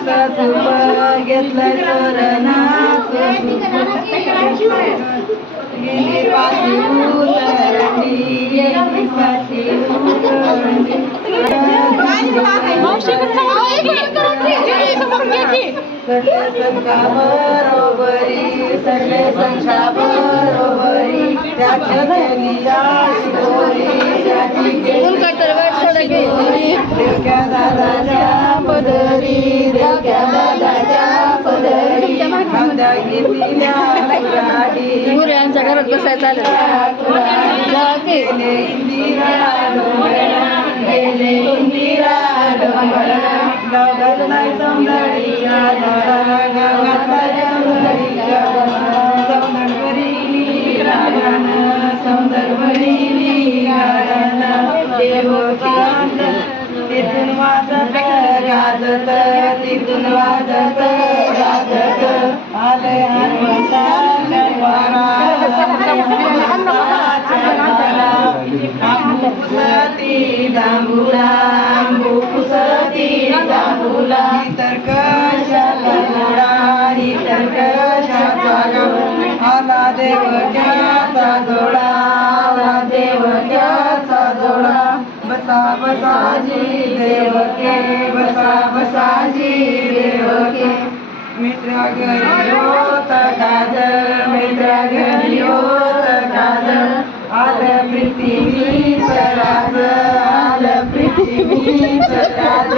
soup घेतलं चोरणाच निर्वासी उतरंडी निर्वासी उतरंडी सगळे संख्या बरोबरी सगळे संख्या बरोबरी त्याची केली शिदोरी त्याची देवक्या दादाच्या पदरी देवक्या दादाच्या पदरी आमच्या घेतल्या यांच्या घरात बसायचं आलं गेले इंदिरा डोंगरा गेले इंदिरा डोंगरा गावात नाही सौंदर्या गावात सौंदर्या सौंदर्यवरी रागण सौंदर्यवरी रागण देवकांत तिथून वाजत गाजत तिथून वाजत गाजत आले हनुमंता पुसती दांबुला पुसती दांबुला तर कशाचा गोडा तर कशाचा आला देवक्याचा जोडा आला देवक्याचा जोडा बसा बसाजी देवके बसा बसाजी देवके मित्र घरी होत काजळ मित्र घरी होत काजळ आलं पृथ्वीच राज आलं पृथ्वीच राज